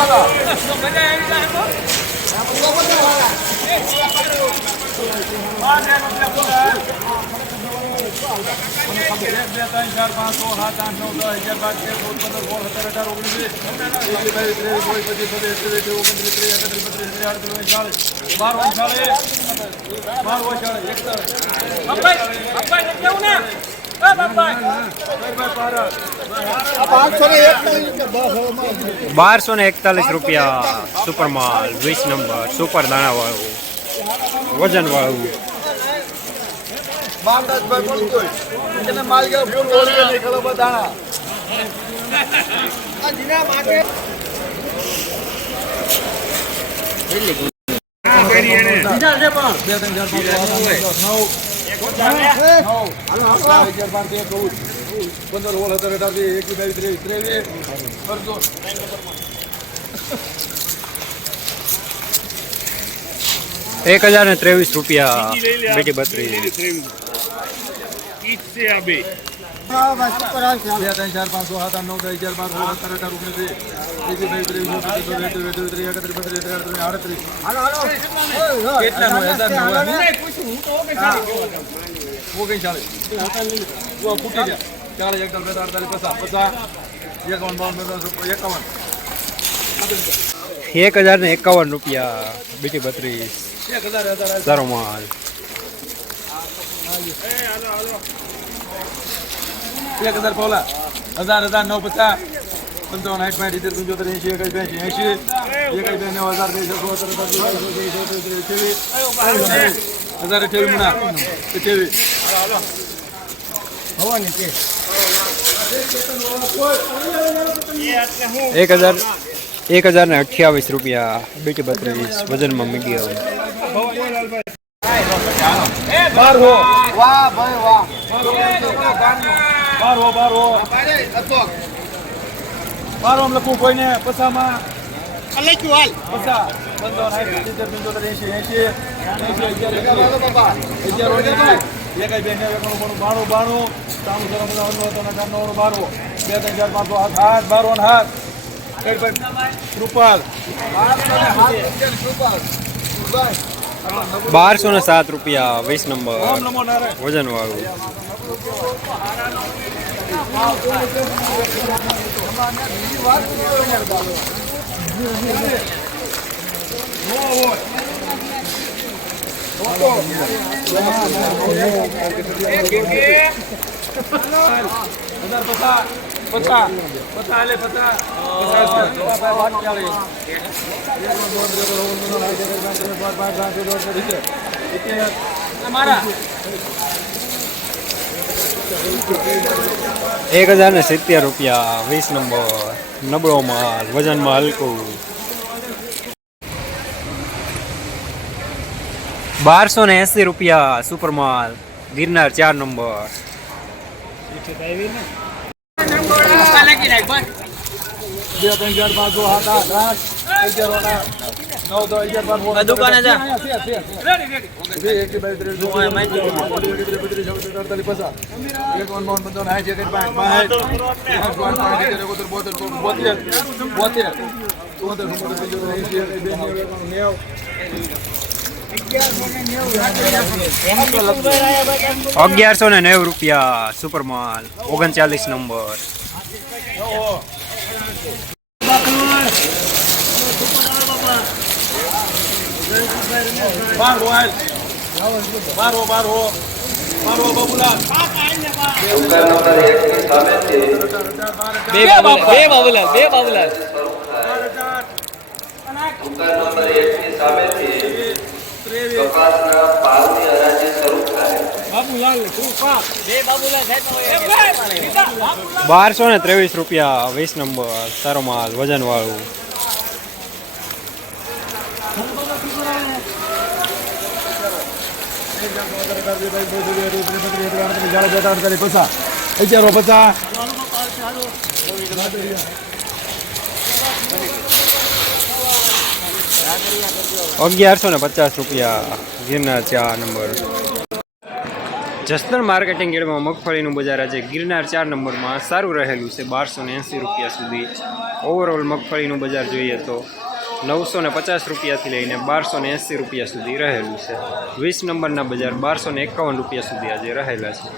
બારસો ને એકતાલીસ રૂપિયા સુપર માલ વીસ નંબર સુપર દાણા વાળું વજન વાળું મામદાસભાઈ બોલતો એને માલ ગયા ફૂલ ઓળખે નહીં ખબર બધાણા પંદર સોળ સત્તર અઢાર વીસ એકવીસ ત્રેવીસ ત્રેવીસ અડધો એક હજાર ને ત્રેવીસ રૂપિયા બેટી બત્રીસ બે ત્રણ ચાર પાંચ છ સાત આઠ નવ દસ અગિયાર બાર સોળ સત્તર અઢાર ઓગણીસ વીસ એકવીસ બાવીસ ત્રેવીસ ચોવીસ પચીસ છવ્વીસ અઠ્યાવીસ ત્રીસ એકત્રીસ બત્રીસ કેટલા નો હજાર નો ચાલીસ એકદમ બેતાલીસ અડતાલીસ પચાસ પચાસ એકાવન બાવન પચાસ એકાવન એક હજાર ને એકાવન રૂપિયા, બીજી બત્રીસ. સારો માલ. એક હજાર પોલા હજાર હજાર નવ પચાસ. પંચાવન આઠ પાંચ સિત્તેર પંચોતેર એંશી એકવીસ એસી એંશી. એકવીસ નવ હજાર બે સો અઠ્યાવીસ હજાર અઠ્યાવીસ મુના અઠ્યાવીસ એક હજાર એક હજાર ને અઠ્યાવીસ રૂપિયા બેટી બત્રીસ વજનમાં મીડિયમ બાર વાહ ભાઈ વાહ. બાર હો બાર હો. બાર આમ લખું કોઈને? પસામાં? પસા. પંચાવન સાઠ સિત્તેર પંચોતેર અગિયાર અગિયાર એકાઈ બે એકાણું બાણું બાણું. ત્રાણું ચાર પચાસ નવ્વાણું બારવો બે ત્રણ ચાર પાંચ આઠ આઠ બારો ને હાથ કૃપાલ. કૃપાલ. રૂપાલ બારસો ને સાત રૂપિયા વીસ ઓમ નંબર નમો નારાયણ વજન વાળું હજાર પચાસ પચાસ પચાસ એટલે મારા એક હજાર ને સિત્તેર રૂપિયા વીસ નંબર નબળો માલ વજનમાં હલકું. બારસો ને એસી રૂપિયા સુપર માલ ગિરનાર ચાર નંબર. બે ત્રણ ચાર પાંચ છ સાત આઠ આઠ અગિયાર નવ દસ અગિયાર બાર સોળ દુકાને જા. પચીસ અડતાલીસ પચાસ એકાવન બાવન પંચાવન સાઠ એકત્રીસ પાંચ પાંચ એકોતેર બોતેર બોતેર બોતેર ચોતેર એક નેવું અગિયારસો ને નેવું રૂપિયા સુપર માલ ઓગણચાલીસ નંબર. બે બાબુલાલ. બે બાબુલાલ બારસો ને ત્રેવીસ રૂપિયા વીસ નંબર સારો માલ વજન વાળું પચાસ અગિયારસો ને પચાસ રૂપિયા ગિરનાર ચાર નંબર. જસદણ માર્કેટિંગ ગેડમાં મગફળીનું બજાર આજે ગિરનાર ચાર નંબરમાં સારું રહેલું છે બારસો ને એંસી રૂપિયા સુધી. ઓવરઓલ મગફળીનું બજાર જોઈએ તો નવસો ને પચાસ રૂપિયાથી લઈને બારસો ને એંસી રૂપિયા સુધી રહેલું છે. વીસ નંબરના બજાર બારસો ને એકાવન રૂપિયા સુધી આજે રહેલા છે.